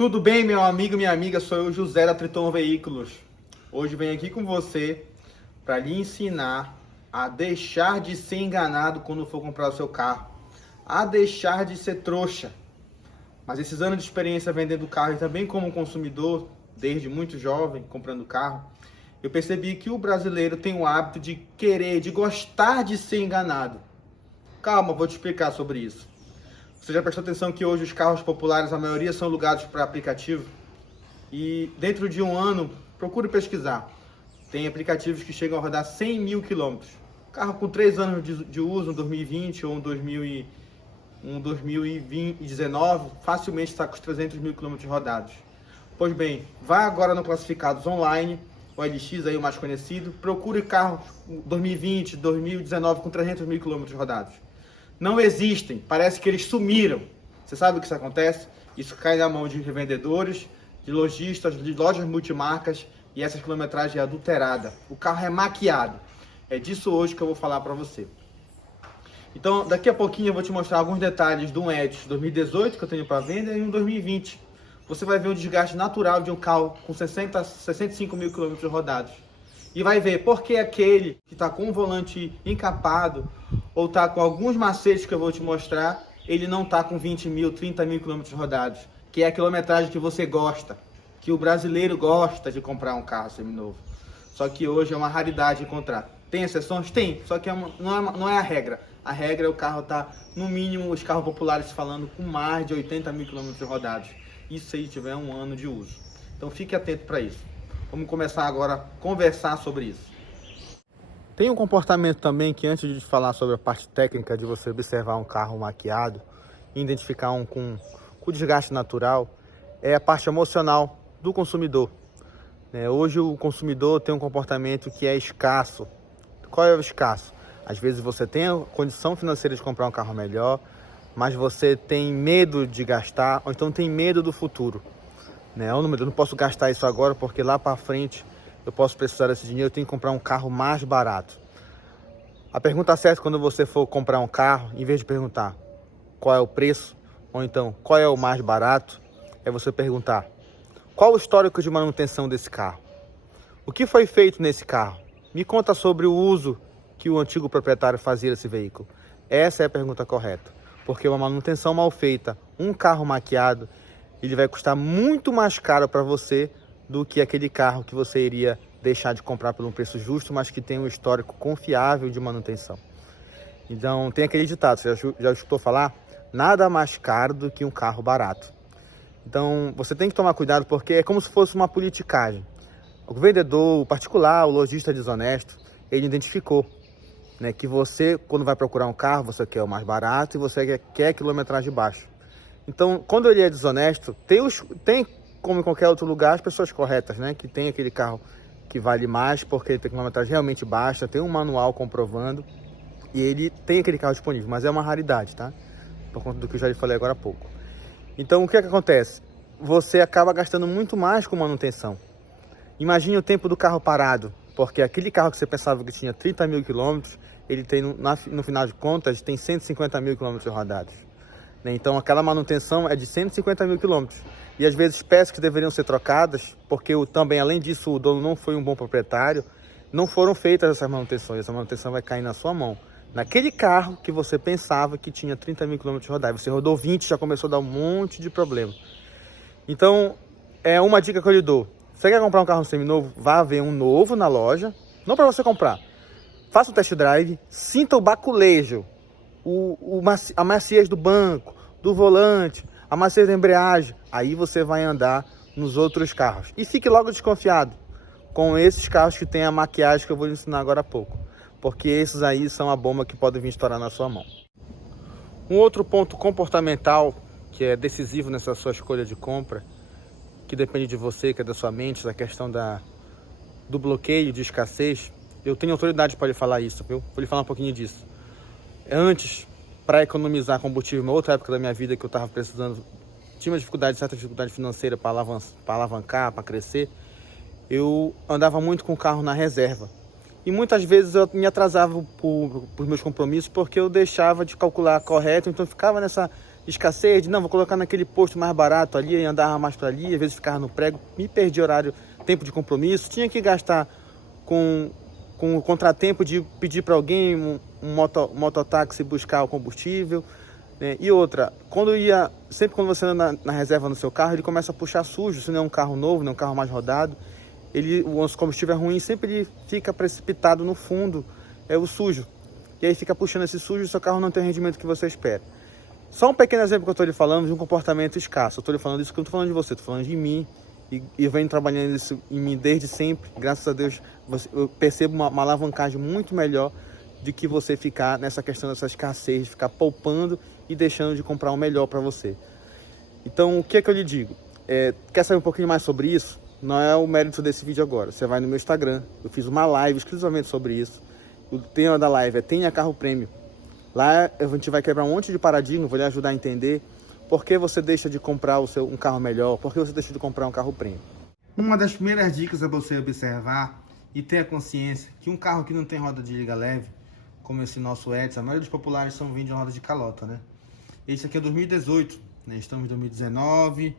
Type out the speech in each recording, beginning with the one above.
Tudo bem, meu amigo, minha amiga? Sou eu, José da Triton Veículos. Hoje venho aqui com você para lhe ensinar a deixar de ser enganado quando for comprar o seu carro, a deixar de ser trouxa. Mas esses anos de experiência vendendo carro e também como consumidor, desde muito jovem, comprando carro, eu percebi que o brasileiro tem o hábito de querer, de gostar de ser enganado. Calma, vou te explicar sobre isso. Você já prestou atenção que hoje os carros populares, a maioria são alugados para aplicativo? E dentro de um ano, procure pesquisar. Tem aplicativos que chegam a rodar 100 mil quilômetros. Carro com 3 anos de uso, um 2020 ou um 2019, facilmente está com os 300 mil quilômetros rodados. Pois bem, vá agora no Classificados Online, o LX aí o mais conhecido, procure carros 2020, 2019 com 300 mil quilômetros rodados. Não existem, parece que eles sumiram. Você sabe o que isso acontece? Isso cai na mão de revendedores, de lojistas, de lojas multimarcas e essa quilometragem é adulterada. O carro é maquiado. É disso hoje que eu vou falar para você. Então, daqui a pouquinho eu vou te mostrar alguns detalhes de um Etios 2018 que eu tenho para venda e um 2020. Você vai ver o desgaste natural de um carro com 65 mil quilômetros rodados. E vai ver por que aquele que está com o volante encapado ou está com alguns macetes que eu vou te mostrar, ele não está com 20 mil, 30 mil quilômetros rodados, que é a quilometragem que você gosta, que o brasileiro gosta de comprar um carro seminovo. Só que hoje é uma raridade encontrar. Tem exceções? Tem, só que não é a regra. A regra é o carro estar, no mínimo, os carros populares falando com mais de 80 mil quilômetros rodados. Isso se ele tiver um ano de uso. Então fique atento para isso. Vamos começar agora a conversar sobre isso. Tem um comportamento também que, antes de falar sobre a parte técnica de você observar um carro maquiado e identificar um com desgaste natural, é a parte emocional do consumidor. Hoje o consumidor tem um comportamento que é escasso. Qual é o escasso? Às vezes você tem a condição financeira de comprar um carro melhor, mas você tem medo de gastar, ou então tem medo do futuro. Eu não posso gastar isso agora porque lá para frente eu posso precisar desse dinheiro, eu tenho que comprar um carro mais barato. A pergunta certa quando você for comprar um carro, em vez de perguntar qual é o preço, ou então qual é o mais barato, é você perguntar qual o histórico de manutenção desse carro? O que foi feito nesse carro? Me conta sobre o uso que o antigo proprietário fazia desse veículo. Essa é a pergunta correta, porque uma manutenção mal feita, um carro maquiado, ele vai custar muito mais caro para você do que aquele carro que você iria deixar de comprar por um preço justo, mas que tem um histórico confiável de manutenção. Então, tem aquele ditado, você já escutou falar? Nada mais caro do que um carro barato. Então, você tem que tomar cuidado porque é como se fosse uma politicagem. O vendedor, o particular, o lojista desonesto, ele identificou que você, quando vai procurar um carro, você quer o mais barato e você quer quilometragem baixa. Então, quando ele é desonesto, tem como em qualquer outro lugar, as pessoas corretas, que tem aquele carro que vale mais porque ele tem quilometragem realmente baixa, tem um manual comprovando e ele tem aquele carro disponível, mas é uma raridade, tá? Por conta do que eu já lhe falei agora há pouco. Então, o que acontece? Você acaba gastando muito mais com manutenção. Imagine o tempo do carro parado, porque aquele carro que você pensava que tinha 30 mil quilômetros, ele tem, no final de contas, tem 150 mil quilômetros rodados. Então aquela manutenção é de 150 mil quilômetros. E às vezes peças que deveriam ser trocadas, porque também além disso o dono não foi um bom proprietário, não foram feitas essas manutenções. Essa manutenção vai cair na sua mão. Naquele carro que você pensava que tinha 30 mil quilômetros rodados, você rodou 20, já começou a dar um monte de problema. Então é uma dica que eu lhe dou. Você quer comprar um carro seminovo? Vá ver um novo na loja, não para você comprar. Faça o test drive, sinta o baculejo. A maciez do banco, do volante, a maciez da embreagem, aí você vai andar nos outros carros. E fique logo desconfiado com esses carros que tem a maquiagem que eu vou lhe ensinar agora há pouco, porque esses aí são a bomba que pode vir estourar na sua mão. Um outro ponto comportamental que é decisivo nessa sua escolha de compra, que depende de você, que é da sua mente, da questão do bloqueio de escassez, eu tenho autoridade para lhe falar isso, viu? Vou lhe falar um pouquinho disso. Antes, para economizar combustível, uma outra época da minha vida que eu estava precisando, tinha uma certa dificuldade financeira para alavancar, para crescer, eu andava muito com o carro na reserva. E muitas vezes eu me atrasava por meus compromissos porque eu deixava de calcular correto, então eu ficava nessa escassez, de não, vou colocar naquele posto mais barato ali, e andava mais para ali, às vezes ficava no prego, me perdi horário, tempo de compromisso, tinha que gastar com o contratempo de pedir para alguém um mototáxi buscar o combustível, né? E outra, sempre quando você anda na reserva no seu carro, ele começa a puxar sujo, se não é um carro novo, não é um carro mais rodado, o combustível é ruim, sempre ele fica precipitado no fundo, o sujo, e aí fica puxando esse sujo e seu carro não tem o rendimento que você espera. Só um pequeno exemplo que eu estou lhe falando de um comportamento escasso. Eu estou lhe falando isso que eu não estou falando de você, estou falando de mim. E eu venho trabalhando isso em mim desde sempre. Graças a Deus, eu percebo uma alavancagem muito melhor do que você ficar nessa questão dessa escassez, de ficar poupando e deixando de comprar o melhor para você. Então, o que é que eu lhe digo? Quer saber um pouquinho mais sobre isso? Não é o mérito desse vídeo agora. Você vai no meu Instagram. Eu fiz uma live exclusivamente sobre isso. O tema da live é Tenha Carro Prêmio. Lá a gente vai quebrar um monte de paradigma, vou lhe ajudar a entender por que você deixa de comprar um carro melhor, por que você deixa de comprar um carro premium. Uma das primeiras dicas é você observar e ter a consciência que um carro que não tem roda de liga leve, como esse nosso Etios, a maioria dos populares vendem roda de calota, né? Esse aqui é 2018, né? Estamos em 2019,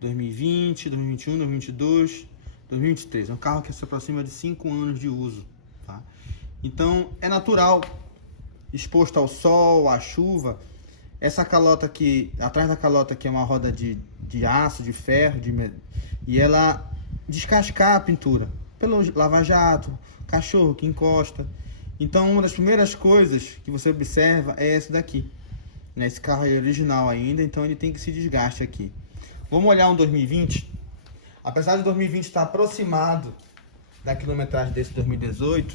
2020, 2021, 2022, 2023. É um carro que se aproxima de 5 anos de uso, tá? Então é natural, exposto ao sol, à chuva, essa calota aqui, atrás da calota aqui é uma roda de aço, de ferro, e ela descascar a pintura, pelo lava-jato, cachorro que encosta. Então uma das primeiras coisas que você observa é essa daqui, né? Esse carro é original ainda, então ele tem que se desgaste aqui. Vamos olhar um 2020, apesar de 2020 estar aproximado da quilometragem desse 2018,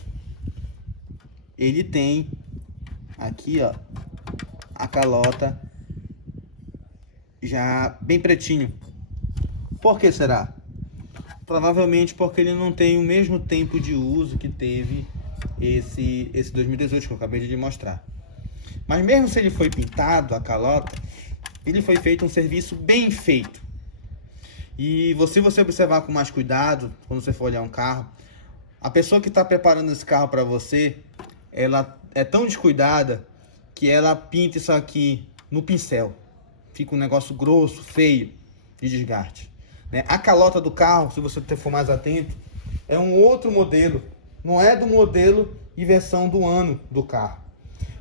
ele tem aqui, ó, a calota já bem pretinho. Por que será? Provavelmente porque ele não tem o mesmo tempo de uso que teve esse 2018 que eu acabei de lhe mostrar. Mas mesmo se ele foi pintado, a calota, ele foi feito um serviço bem feito. E se você observar com mais cuidado, quando você for olhar um carro, a pessoa que está preparando esse carro para você, ela é tão descuidada que ela pinta isso aqui no pincel. Fica um negócio grosso, feio, de desgaste, né? A calota do carro, se você for mais atento, é um outro modelo. Não é do modelo e versão do ano do carro.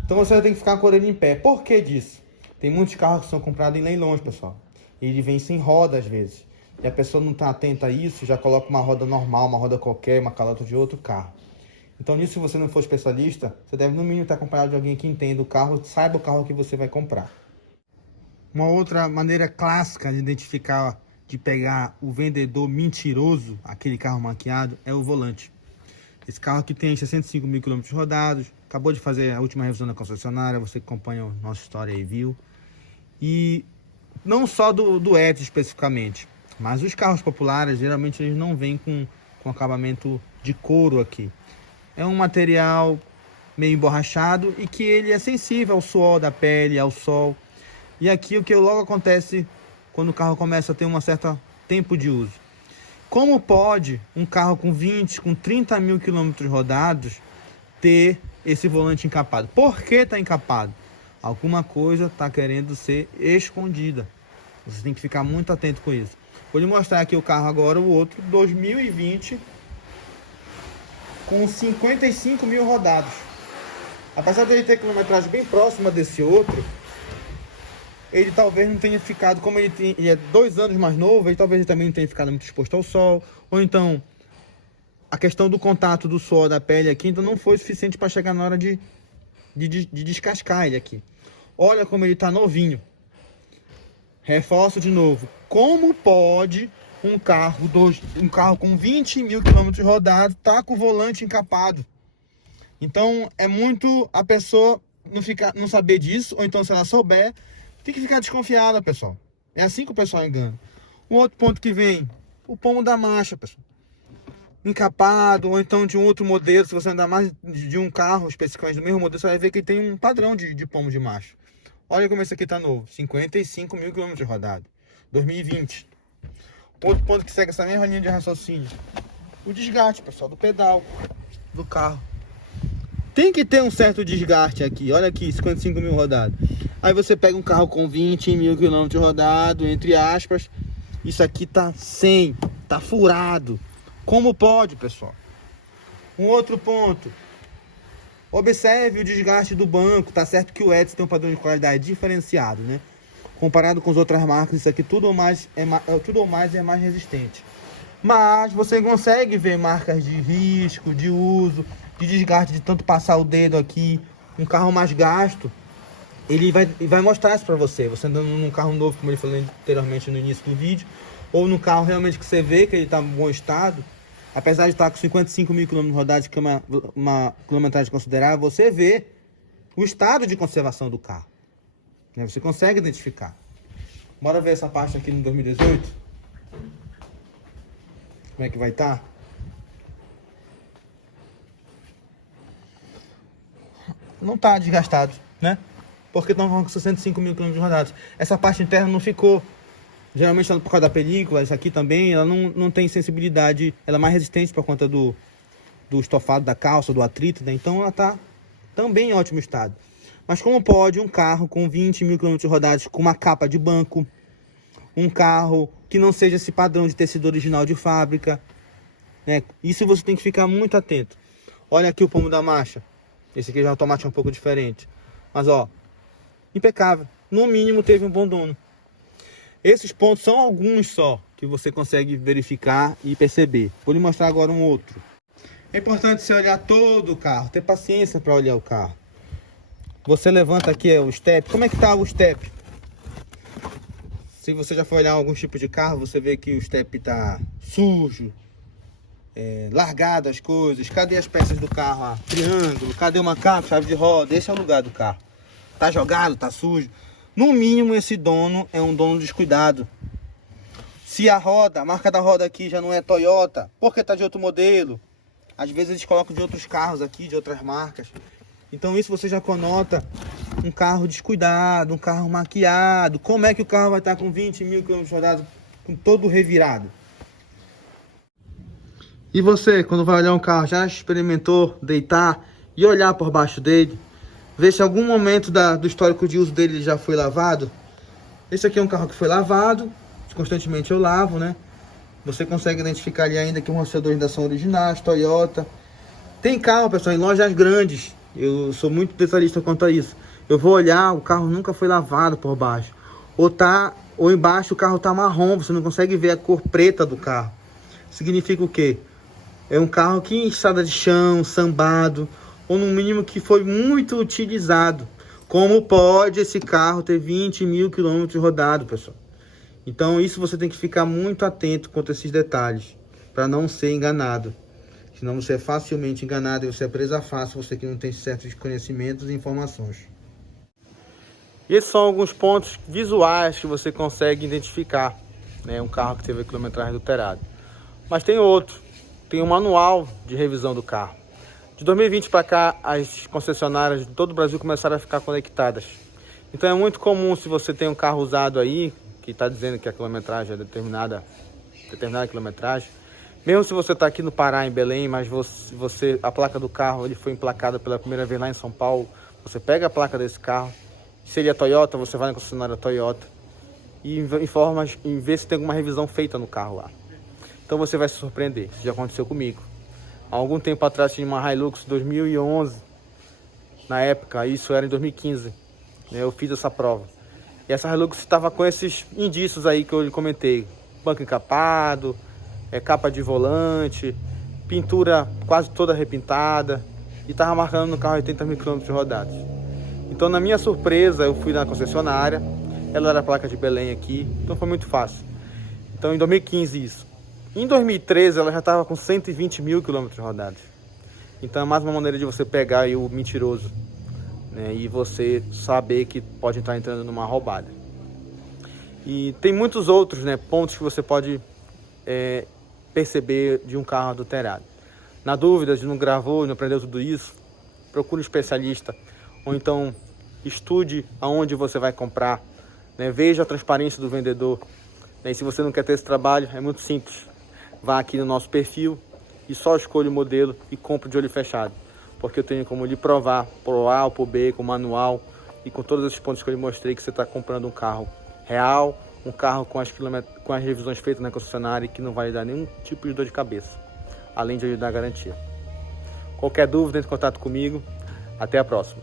Então você tem que ficar com a orelha em pé. Por que disso? Tem muitos carros que são comprados em leilões, pessoal. Ele vem sem roda às vezes. E a pessoa não está atenta a isso, já coloca uma roda normal, uma roda qualquer, uma calota de outro carro. Então, nisso, se você não for especialista, você deve, no mínimo, estar acompanhado de alguém que entenda o carro, saiba o carro que você vai comprar. Uma outra maneira clássica de identificar, de pegar o vendedor mentiroso, aquele carro maquiado, é o volante. Esse carro aqui tem 65 mil quilômetros rodados, acabou de fazer a última revisão da concessionária, você que acompanha a nossa história aí viu. E não só do Etios especificamente, mas os carros populares, geralmente, eles não vêm com acabamento de couro aqui. É um material meio emborrachado e que ele é sensível ao suor da pele, ao sol. E aqui o que logo acontece quando o carro começa a ter um certo tempo de uso. Como pode um carro com 20, com 30 mil quilômetros rodados ter esse volante encapado? Por que está encapado? Alguma coisa está querendo ser escondida. Você tem que ficar muito atento com isso. Vou lhe mostrar aqui o carro agora, o outro, 2020, com 55 mil rodados. Apesar dele ter quilometragem bem próxima desse outro, ele talvez não tenha ficado, como ele é 2 anos mais novo, ele talvez também não tenha ficado muito exposto ao sol, ou então a questão do contato do suor da pele aqui ainda não foi suficiente para chegar na hora de descascar ele aqui. Olha como ele está novinho. Reforço de novo. Como pode um carro com 20 mil quilômetros rodados tá com o volante encapado? Então é muito a pessoa não saber disso, ou então se ela souber, tem que ficar desconfiada, pessoal. É assim que o pessoal engana. Um outro ponto que vem, o pomo da marcha, pessoal. Encapado, ou então de um outro modelo. Se você andar mais de um carro, especificamente do mesmo modelo, você vai ver que ele tem um padrão de pomo de marcha. Olha como esse aqui tá novo, 55 mil quilômetros rodados, 2020. Outro ponto que segue essa mesma linha de raciocínio, o desgaste, pessoal, do pedal do carro. Tem que ter um certo desgaste aqui, olha aqui, 55 mil rodados. Aí você pega um carro com 20 mil quilômetros rodados, entre aspas, isso aqui tá 100, tá furado. Como pode, pessoal? Um outro ponto. Observe o desgaste do banco. Tá certo que o Edson tem um padrão de qualidade diferenciado, né? Comparado com as outras marcas, isso aqui tudo ou mais é mais resistente. Mas você consegue ver marcas de risco, de uso, de desgaste, de tanto passar o dedo aqui. Um carro mais gasto, ele vai mostrar isso para você. Você andando num carro novo, como ele falou anteriormente no início do vídeo, ou num carro realmente que você vê que ele está em bom estado, apesar de estar com 55 mil km rodados, que é uma quilometragem considerável, você vê o estado de conservação do carro. Você consegue identificar. Bora ver essa parte aqui no 2018. Como é que vai estar? Não está desgastado, né? Porque estão com 65 mil km rodados. Essa parte interna não ficou. Geralmente por causa da película, isso aqui também, ela não tem sensibilidade. Ela é mais resistente por conta do estofado da calça, do atrito, né? Então ela está também em ótimo estado. Mas como pode um carro com 20 mil km rodados com uma capa de banco, um carro que não seja esse padrão de tecido original de fábrica, né? Isso você tem que ficar muito atento. Olha aqui o pomo da marcha. Esse aqui já automático é um pouco diferente. Mas ó, impecável. No mínimo teve um bom dono. Esses pontos são alguns só que você consegue verificar e perceber. Vou lhe mostrar agora um outro. É importante você olhar todo o carro, ter paciência para olhar o carro. Você levanta aqui o step. Como é que tá o step? Se você já for olhar algum tipo de carro, você vê que o step tá sujo, largado as coisas. Cadê as peças do carro? Ah, triângulo, cadê uma capa, chave de roda? Esse é o lugar do carro. Tá jogado, tá sujo. No mínimo esse dono é um dono descuidado. Se a marca da roda aqui já não é Toyota, porque tá de outro modelo. Às vezes eles colocam de outros carros aqui, de outras marcas. Então isso você já conota um carro descuidado, um carro maquiado. Como é que o carro vai estar com 20 mil km rodados, com todo revirado? E você, quando vai olhar um carro, já experimentou deitar e olhar por baixo dele? Ver se algum momento do histórico de uso dele já foi lavado? Esse aqui é um carro que foi lavado, constantemente eu lavo, né? Você consegue identificar ali ainda que um rastreador ainda são originais, Toyota. Tem carro, pessoal, em lojas grandes. Eu sou muito detalhista quanto a isso. Eu vou olhar, o carro nunca foi lavado por baixo. Ou embaixo o carro tá marrom, você não consegue ver a cor preta do carro. Significa o quê? É um carro que em estrada de chão, sambado, ou no mínimo que foi muito utilizado. Como pode esse carro ter 20 mil quilômetros rodados, pessoal? Então isso você tem que ficar muito atento quanto a esses detalhes, para não ser enganado. Senão você é facilmente enganado e você é presa fácil, você que não tem certos conhecimentos e informações. E esses são alguns pontos visuais que você consegue identificar, né, um carro que teve a quilometragem adulterada. Mas tem outro, tem um manual de revisão do carro. De 2020 para cá, as concessionárias de todo o Brasil começaram a ficar conectadas. Então é muito comum, se você tem um carro usado aí, que está dizendo que a quilometragem é determinada quilometragem, mesmo se você está aqui no Pará, em Belém, mas a placa do carro ele foi emplacada pela primeira vez lá em São Paulo, você pega a placa desse carro, se ele é Toyota, você vai na concessionária Toyota e vê se tem alguma revisão feita no carro lá. Então você vai se surpreender, isso já aconteceu comigo. Há algum tempo atrás tinha uma Hilux 2011, na época, isso era em 2015, né, eu fiz essa prova. E essa Hilux estava com esses indícios aí que eu lhe comentei, banco encapado, capa de volante, pintura quase toda repintada e estava marcando no carro 80 mil km rodados. Então, na minha surpresa, eu fui na concessionária, ela era a placa de Belém aqui, então foi muito fácil. Então, em 2015 isso. Em 2013, ela já estava com 120 mil km rodados. Então, é mais uma maneira de você pegar aí o mentiroso, né, e você saber que pode estar entrando numa roubada. E tem muitos outros, né, pontos que você pode perceber de um carro adulterado. Na dúvida, se não gravou, não aprendeu tudo isso, procure um especialista, ou então estude aonde você vai comprar, né? Veja a transparência do vendedor, né? E se você não quer ter esse trabalho, é muito simples. Vá aqui no nosso perfil e só escolha o modelo e compre de olho fechado, porque eu tenho como lhe provar por A ou por B, com manual, e com todos esses pontos que eu lhe mostrei, que você está comprando um carro real, um carro com as revisões feitas na concessionária e que não vai lhe dar nenhum tipo de dor de cabeça, além de ajudar a garantia. Qualquer dúvida, entre em contato comigo. Até a próxima.